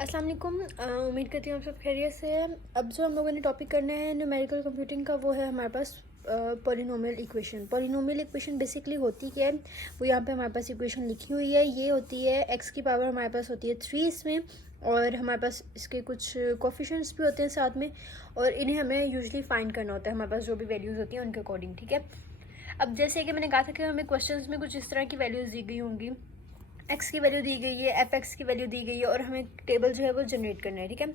अस्सलाम वालेकुम। उम्मीद करती हूँ आप सब खैरियत से हैं। अब जो हम लोगों ने टॉपिक करना है न्यूमेरिकल कंप्यूटिंग का, वो है हमारे पास polynomial equation. Polynomial equation basically होती क्या है, वो यहाँ पे हमारे पास इक्वेशन लिखी हुई है। ये होती है एक्स की पावर हमारे पास होती है 3 इसमें, और हमारे पास इसके कुछ कोफिशिएंट्स भी होते हैं साथ में, और इन्हें हमें यूजुअली फाइंड करना होता है हमारे पास जो भी वैल्यूज़ होती हैं उनके अकॉर्डिंग। ठीक है, अब जैसे कि मैंने कहा था कि हमें क्वेश्चंस में कुछ इस तरह की वैल्यूज़ दी गई होंगी, एक्स की वैल्यू दी गई है, एफ एक्स की वैल्यू दी गई है, और हमें टेबल जो है वो जनरेट करना है। ठीक है,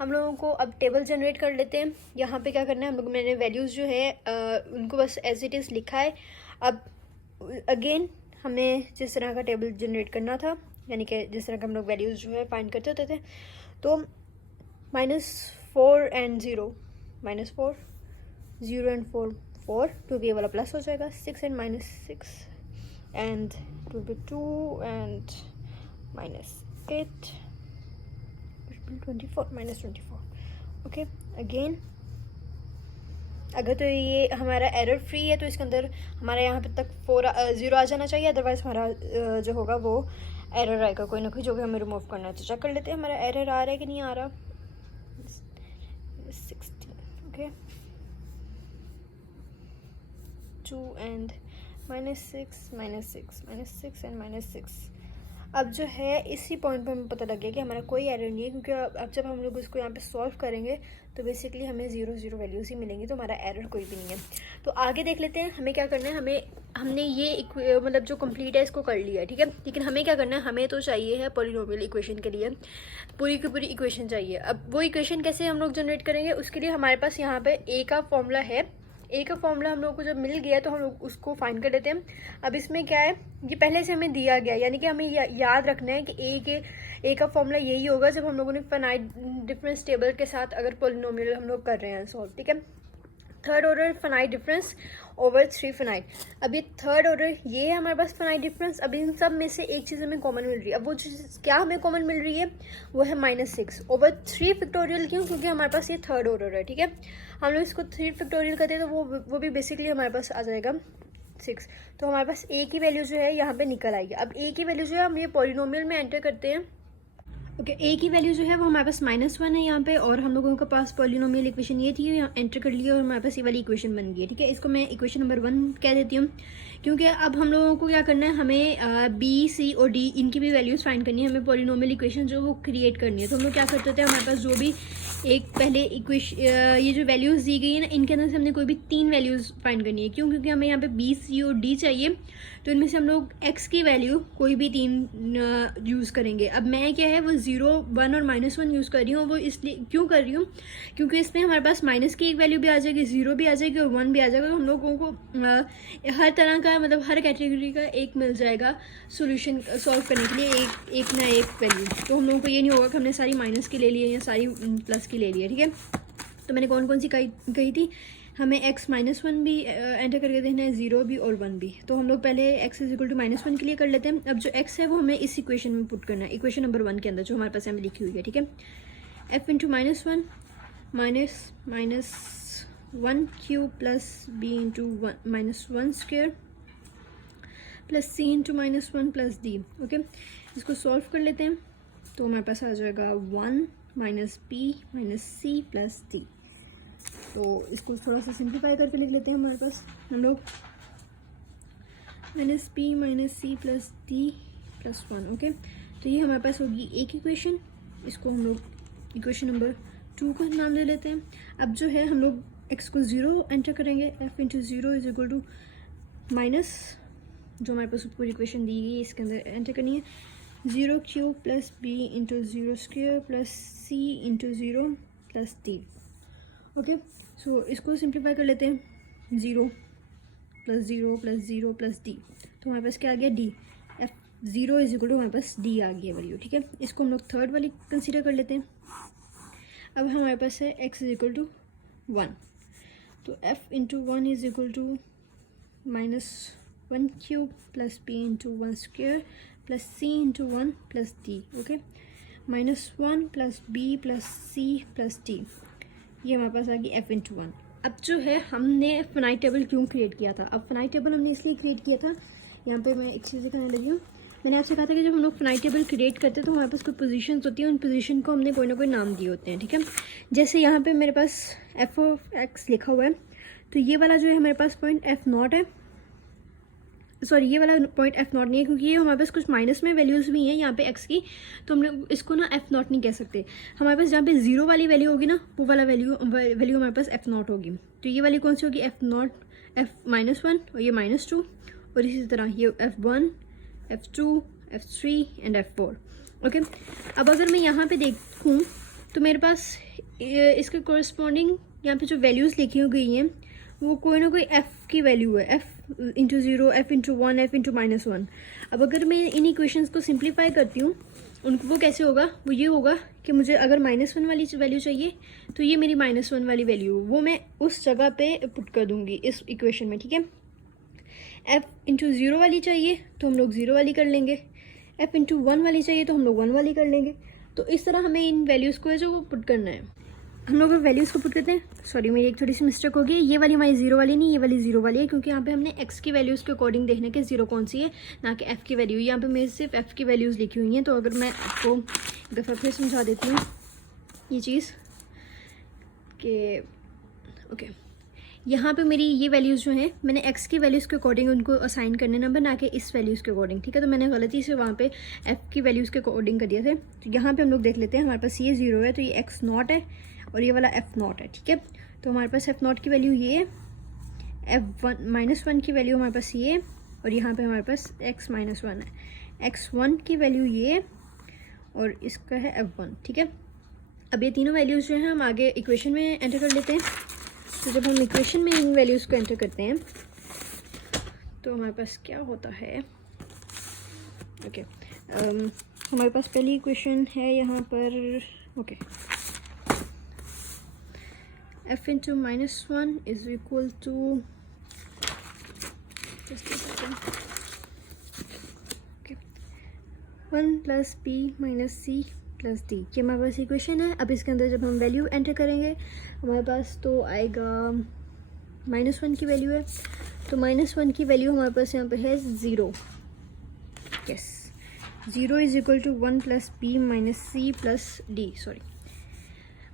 हम लोगों को अब टेबल जनरेट कर लेते हैं। यहाँ पे क्या करना है, हम लोग मैंने वैल्यूज़ जो है उनको बस एज इट इज़ लिखा है। अब अगेन हमें जिस तरह का टेबल जनरेट करना था, यानी कि जिस तरह का हम लोग वैल्यूज़ जो है फाइंड करते होते थे, तो -4 and 0, -4 0 and 4 4, क्योंकि ये वाला प्लस हो जाएगा। 6 and -6 and 2 and -8 24 -24। Okay, again अगर तो ये हमारा एरर फ्री है तो इसके अंदर हमारा यहाँ पे तक 0 आ जाना चाहिए, अदरवाइज हमारा जो होगा वो एरर आएगा कोई ना कोई, जो भी हमें रिमूव करना है। तो चेक कर लेते हैं हमारा एरर आ रहा है कि नहीं आ रहा। 16, ओके, 2 and -6 -6 and -6। अब जो है इसी पॉइंट पे हमें पता लग गया कि हमारा कोई एरर नहीं है, क्योंकि अब जब हम लोग इसको यहाँ पे सॉल्व करेंगे तो बेसिकली हमें 0 0 वैल्यूज़ ही मिलेंगी, तो हमारा एरर कोई भी नहीं है। तो आगे देख लेते हैं हमें क्या करना है। हमने ये मतलब जो कंप्लीट है इसको कर लिया है, ठीक है, लेकिन हमें क्या करना है, हमें तो चाहिए है पॉलिनोमियल इक्वेशन के लिए पूरी की पूरी इक्वेशन चाहिए। अब वो इक्वेशन कैसे हम लोग जनरेट करेंगे, उसके लिए हमारे पास यहाँ पे ए का फॉर्मूला है। ए का फॉर्मूला हम लोग को जब मिल गया तो हम लोग उसको फाइंड कर लेते हैं। अब इसमें क्या है, ये पहले से हमें दिया गया, यानी कि हमें याद रखना है कि ए का फॉर्मूला यही होगा जब हम लोगों ने फाइनाइट डिफरेंस टेबल के साथ अगर पॉलिनोमियल हम लोग कर रहे हैं सॉल्व। ठीक है, third order finite difference over 3 finite. अब ये थर्ड ऑर्डर ये है हमारे पास फाइनाइट डिफरेंस। अब इन सब में से एक चीज़ हमें कॉमन मिल रही है। अब वो चीज़ क्या हमें कॉमन मिल रही है, वो है -6 ओवर 3 फैक्टोरियल। क्यों? क्योंकि हमारे पास ये थर्ड ऑर्डर है। ठीक है, हम लोग इसको 3 फैक्टोरियल करते हैं तो वो भी बेसिकली हमारे पास आ जाएगा 6। तो हमारे पास ए की वैल्यू जो है यहाँ पे निकल आएगी। अब ए की वैल्यू जो है हम ये पॉलिनोमियल में एंटर करते हैं। ओके, ए की वैल्यू जो है वो हमारे पास -1 है यहाँ पे, और हम लोगों के पास पॉलिनोमियल इक्वेशन ये थी, यहाँ एंटर कर लिया और हमारे पास ये वाली इक्वेशन बन गई है। ठीक है, इसको मैं इक्वेशन नंबर 1 कह देती हूँ, क्योंकि अब हम लोगों को क्या करना है, हमें बी सी और डी इनकी भी वैल्यूज़ फाइंड करनी है, हमें पॉलिनोमियल इक्वेशन जो वो क्रिएट करनी है। तो हम लोग क्या करते थे, हमारे पास जो भी एक पहले इक्वेशन ये जो वैल्यूज़ दी गई है ना, इनके अंदर से हमने कोई भी 3 वैल्यूज़ फाइंड करनी है। क्यों? क्योंकि हमें यहाँ पे बी सी और डी चाहिए, तो इनमें से हम लोग एक्स की वैल्यू कोई भी 3 यूज़ करेंगे। अब मैं क्या है वो 0 1 और -1 यूज़ कर रही हूँ। वो इसलिए क्यों कर रही हूँ, क्योंकि इसमें हमारे पास माइनस की एक वैल्यू भी आ जाएगी, 0 भी आ जाएगी और 1 भी आ जाएगा। तो हम लोगों को हर तरह का मतलब हर कैटेगरी का एक मिल जाएगा सोल्यूशन सॉल्व करने के लिए, एक ना एक वैल्यू। तो हम लोगों को ये नहीं होगा कि हमने सारी माइनस की ले ली है या सारी प्लस की ले ली है। ठीक है, तो मैंने कौन कौन सी कही थी, हमें x -1 भी एंटर करके देखना है, 0 भी और 1 भी। तो हम लोग पहले x = -1 के लिए कर लेते हैं। अब जो x है वो हमें इस इक्वेशन में पुट करना है, इक्वेशन नंबर 1 के अंदर जो हमारे पास हमें लिखी हुई है। ठीक है, f × -1 -1 cube plus b × -1 square plus c × -1 plus d। Okay, इसको सॉल्व कर लेते हैं तो हमारे पास आ जाएगा 1 -b -c प्लस d। तो इसको थोड़ा सा सिंप्लीफाई करके लिख लेते हैं। हमारे पास हम लोग -b -c plus d plus 1। Okay, तो ये हमारे पास होगी एक इक्वेशन। इसको हम लोग इक्वेशन नंबर 2 का नाम दे लेते हैं। अब जो है हम लोग x को 0 एंटर करेंगे, f × 0 = माइनस जो हमारे पास ऊपर इक्वेशन दी गई है इसके अंदर एंटर करनी है, 0 cube plus b × 0 square plus c × 0 plus d। Okay, so इसको सिंप्लीफाई कर लेते हैं, 0 + 0 + 0 + d। तो हमारे पास क्या आ गया, d। f0 = हमारे पास d आ गया वैल्यू। ठीक है, इसको हम लोग थर्ड वाली कंसीडर कर लेते हैं। अब हमारे पास है x = 1, तो f × 1 = -1 cube plus b × 1 square plus c × 1 plus d। Okay, -1 plus b plus c plus d, ये हमारे पास आ गई f × 1। अब जो है हमने फाइनाइट टेबल क्यों क्रिएट किया था, अब फाइनाइट टेबल हमने इसलिए क्रिएट किया था, यहाँ पे मैं एक चीज़ दिखाने लगी हूँ। मैंने आपसे कहा था कि जब हम लोग फाइनाइट टेबल क्रिएट करते हैं तो हमारे पास कोई पोजीशंस होती है, उन पोजीशन को हमने कोई ना कोई नाम दिए होते हैं, ठीक है। जैसे यहाँ पे मेरे पास एफ ऑफ एक्स लिखा हुआ है, तो ये वाला जो है हमारे पास पॉइंट एफ नॉट है, सॉरी ये वाला पॉइंट एफ नॉट नहीं है, क्योंकि ये हमारे पास कुछ माइनस में वैल्यूज़ भी हैं यहाँ पे एक्स की, तो हम लोग इसको ना एफ नॉट नहीं कह सकते। हमारे पास जहाँ पे जीरो वाली वैल्यू होगी ना, वो वाला वैल्यू हमारे पास एफ नॉट होगी। तो ये वाली कौन सी होगी, एफ नॉट, एफ -1 और ये -2, और इसी तरह ये F1, F2, F3 and F4। Okay, अब अगर मैं यहाँ पे देखूँ तो मेरे पास इसके कोरस्पॉन्डिंग यहाँ पे जो वैल्यूज़ लिखी गई हैं वो कोई ना कोई f की वैल्यू है, f into zero, f into one, f into -1। अब अगर मैं इन इक्वेशंस को सिंप्लीफाई करती हूँ, उनको वो कैसे होगा, वो ये होगा कि मुझे अगर -1 वाली वैल्यू चाहिए तो ये मेरी -1 वाली वैल्यू वो मैं उस जगह पे पुट कर दूँगी इस इक्वेशन में, ठीक है। f इंटू ज़ीरो वाली चाहिए तो हम लोग ज़ीरो वाली कर लेंगे, f इंटू वन वाली चाहिए तो हम लोग वन वाली कर लेंगे। तो इस तरह हमें इन वैल्यूज़ को है जो वो पुट करना है। हम लोग वैल्यूज़ को पुट करते हैं, सॉरी मेरी एक थोड़ी सी मिस्टेक हो गई, ये वाली हमारी ज़ीरो वाली नहीं, ये वाली ज़ीरो वाली है, क्योंकि यहाँ पे हमने x की वैल्यूज़ के अकॉर्डिंग देखने के ज़ीरो कौन सी है, ना कि f की वैल्यू। यहाँ पे मेरे सिर्फ f की वैल्यूज़ लिखी हुई हैं। तो अगर मैं आपको एक दफ़ा फिर समझा देती हूँ ये चीज़ कि ओके, यहाँ पे मेरी ये वैल्यूज़ जो हैं मैंने x की वैल्यूज़ के अकॉर्डिंग उनको असाइन करने नंबर, ना कि इस वैल्यूज़ के अकॉर्डिंग, ठीक है। तो मैंने गलती से वहाँ पे f की वैल्यूज़ के अकॉर्डिंग कर दिया था। तो यहाँ पे हम लोग देख लेते हैं, हमारे पास ये ज़ीरो है तो ये x नॉट है और ये वाला f नॉट है, ठीक है। तो हमारे पास f नॉट की वैल्यू ये है, -1 की वैल्यू हमारे पास ये है, और यहाँ पे हमारे पास x -1 है, x1 की वैल्यू ये है और इसका है f1, ठीक है। अब ये तीनों वैल्यूज़ जो हैं हम आगे इक्वेशन में एंटर कर लेते हैं। तो जब हम इक्वेशन में इन वैल्यूज़ को एंटर करते हैं तो हमारे पास क्या होता है, ओके, हमारे पास पहली इक्वेशन है यहाँ पर, okay, f into -1 is equal to, okay, 1 + b - c + d, ये हमारे पास इक्वेशन है। अब इसके अंदर जब हम वैल्यू एंटर करेंगे हमारे पास तो आएगा -1 की वैल्यू है, तो -1 की वैल्यू हमारे पास यहाँ पे है 0, yes, 0 is equal to 1 + b - c + d, sorry.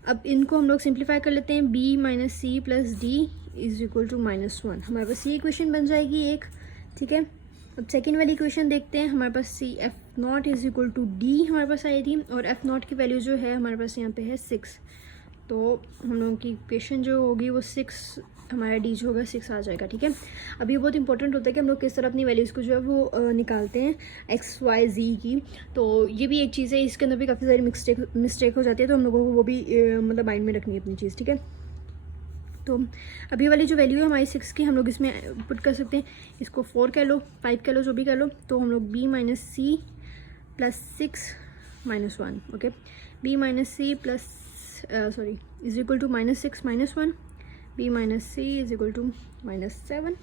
अब इनको हम लोग सिंप्लीफाई कर लेते हैं, b - c + d is equal to -1, हमारे पास ये इक्वेशन बन जाएगी एक, ठीक है। अब सेकेंड वाली इक्वेशन देखते हैं, हमारे पास C F not is equal to D हमारे पास आई थी, और एफ नॉट की वैल्यू जो है हमारे पास यहाँ पे है 6। तो हम लोगों की इक्वेशन जो होगी वो 6, हमारा डी जो होगा 6 आ जाएगा, ठीक है। अब ये बहुत इंपॉर्टेंट होता है कि हम लोग किस तरह अपनी वैल्यूज़ को जो है वो निकालते हैं एक्स वाई जी की। तो ये भी एक चीज़ है, इसके अंदर भी काफ़ी सारी मिस्टेक हो जाती है, तो हम लोगों को वो भी मतलब माइंड में रखनी है अपनी चीज़, ठीक है। तो अभी वाली जो वैल्यू है हमारी 6 की, हम लोग इसमें पुट कर सकते हैं, इसको 4 कह लो, 5 कह लो, जो भी कह लो। तो हम लोग b - c + 6 - 1, okay, b - c plus sorry is equal to -6 - 1, b - c is equal to -7।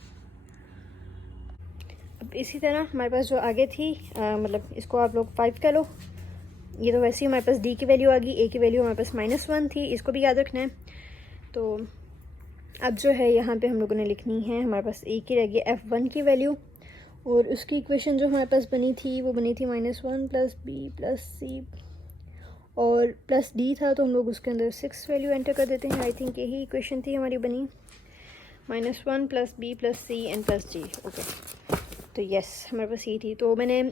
अब इसी तरह हमारे पास जो आगे थी मतलब इसको आप लोग 5 कह लो, ये तो वैसे ही हमारे पास d की वैल्यू आ गई, a की वैल्यू हमारे पास -1 थी, इसको भी याद रखना है। तो अब जो है यहाँ पे हम लोगों ने लिखनी है, हमारे पास a की रह गई f1 की वैल्यू, और उसकी इक्वेशन जो हमारे पास बनी थी वो बनी थी -1 + b + c और प्लस d था, तो हम लोग उसके अंदर 6 वैल्यू एंटर कर देते हैं। आई थिंक यही इक्वेशन थी हमारी बनी, -1 + b + c and +d, okay. तो यस हमारे पास ये थी, तो मैंने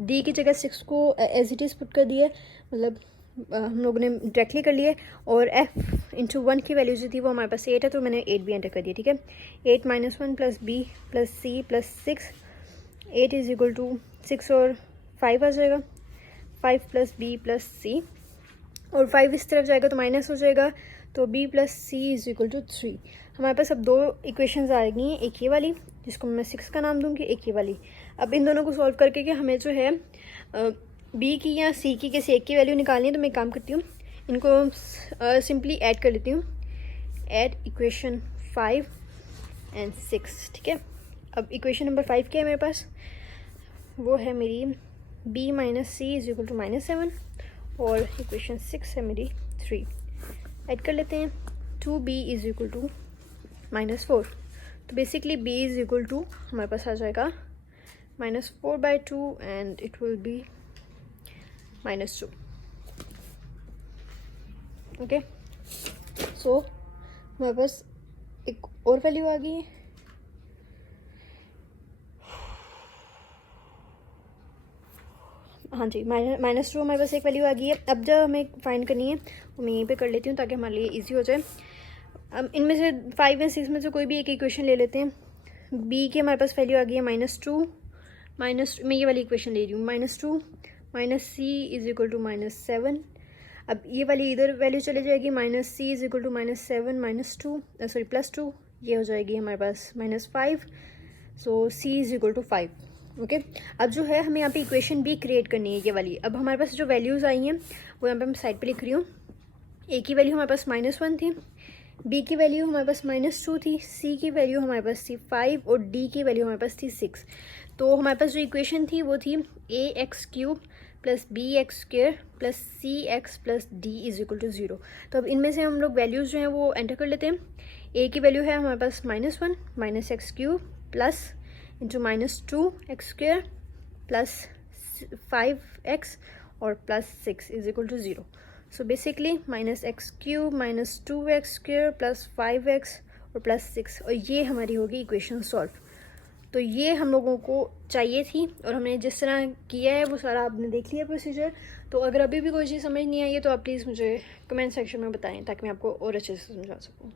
d की जगह 6 को एज इट इज़ पुट कर दिया, मतलब हम लोगों ने डायरेक्टली कर लिए। और f इंटू 1 की वैल्यू जो थी वो हमारे पास 8 है, तो मैंने 8 भी एंटर कर दिया, ठीक है। 8 - 1 + b + c + 6, 8 is equal to 6 और 5 आ जाएगा, 5 + b + c, और 5 इस तरफ जाएगा तो माइनस हो जाएगा, तो b + c is equal to 3। हमारे पास अब 2 इक्वेशंस आ गई हैं, एक ये वाली जिसको मैं 6 का नाम दूंगी, एक ये वाली। अब इन दोनों को सॉल्व करके कि हमें जो है b की या c की किसी एक की वैल्यू निकालनी है, तो मैं काम करती हूँ, इनको सिंपली ऐड कर लेती हूँ, ऐड इक्वेशन 5 एंड 6, ठीक है। अब इक्वेशन नंबर 5 क्या है मेरे पास, वो है मेरी b - c is equal to -7, और इक्वेशन 6 है मेरी 3। ऐड कर लेते हैं, 2b इज इक्वल टू -4, तो basically b is equal to हमारे पास आ जाएगा -4/2 and it will be -2. Okay, सो हमारे पास एक और वैल्यू आ गई है। हाँ जी, -2 हमारे पास एक वैल्यू आ गई है। अब जब हमें फाइंड करनी है वो मैं यहीं पे कर लेती हूँ ताकि हमारे लिए इजी हो जाए। अब इनमें से 5 या 6 में से कोई भी एक इक्वेशन ले लेते हैं। बी की हमारे पास वैल्यू आ गई है -2, मैं ये वाली इक्वेशन ले रही हूँ, -2 -c = -7। अब ये वाली इधर वैल्यू चली जाएगी, -c = -7 +2, ये हो जाएगी हमारे पास -5, सो c = 5। ओके, अब जो है हमें यहाँ पे इक्वेशन भी क्रिएट करनी है ये वाली। अब हमारे पास जो वैल्यूज़ आई हैं वो यहाँ पे मैं साइड पे लिख रही हूँ। ए की वैल्यू हमारे पास -1 थी, बी की वैल्यू हमारे पास -2 थी, सी की वैल्यू हमारे पास थी 5 और डी की वैल्यू हमारे पास थी 6। तो हमारे पास जो इक्वेशन थी वो थी ax³ + bx² + cx + d = 0। तो अब इनमें से हम लोग वैल्यूज़ जो हैं वो एंटर कर लेते हैं। ए की वैल्यू है हमारे पास -1 -x³ plus into -2x² plus 5x और plus 6 = 0। So basically -x³ -2x² plus 5x और प्लस 6, और ये हमारी होगी इक्वेशन सॉल्व। तो ये हम लोगों को चाहिए थी और हमने जिस तरह किया है वो सारा आपने देख लिया प्रोसीजर। तो अगर अभी भी कोई चीज़ समझ नहीं आई है तो आप प्लीज़ मुझे कमेंट सेक्शन में बताएं ताकि मैं आपको और अच्छे से समझा सकूँ।